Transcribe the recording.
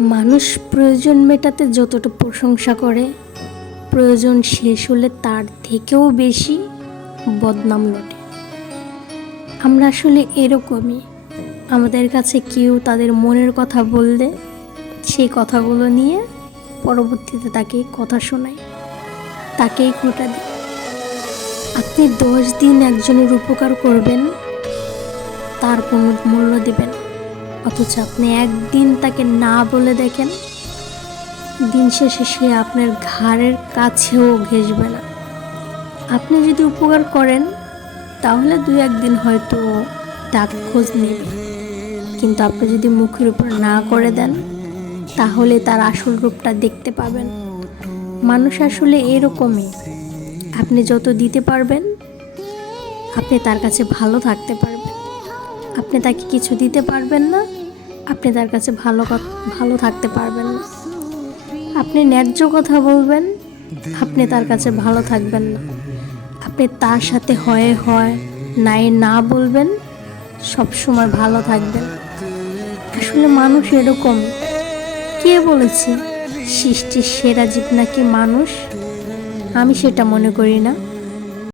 মানুষ প্রয়োজন মেটাতে যতটা প্রশংসা করে, প্রয়োজন শেষ হলে তার থেকেও বেশি বদনাম লোটে। আমরা আসলে এরকমই। আমাদের কাছে কেউ তাদের মনের কথা বললে সেই কথাগুলো নিয়ে পরবর্তীতে তাকে কথা শোনায়, তাকেই খোঁটা দেয়। আপনি 10 দিন একজনের উপকার করবেন, তার কোনো মূল্য দেবেন, অথচ আপনি একদিন তাকে না বলে দেখেন, দিন শেষে সে আপনার ঘাড়ের কাছেও ঘেঁষবে না। আপনি যদি উপকার করেন তাহলে 2-1 দিন হয়তো ডাক খোঁজ নেবে, কিন্তু আপনি যদি মুখের উপর না করে দেন তাহলে তার আসল রূপটা দেখতে পাবেন। মানুষ আসলে এরকমই। আপনি যত দিতে পারবেন আপনি তার কাছে ভালো থাকতে পারবেন। আপনি তাকে কিছু দিতে পারবেন না, আপনি তার কাছে ভালো থাকতে পারবেন না। আপনি ন্যায্য কথা বলবেন, আপনি তার কাছে ভালো থাকবেন না। আপনি তার সাথে হয় নাই না বলবেন, সব সময় ভালো থাকবেন। আসলে মানুষ এরকম। কে বলেছে সৃষ্টির সেরা জীব নাকি মানুষ? আমি সেটা মনে করি না।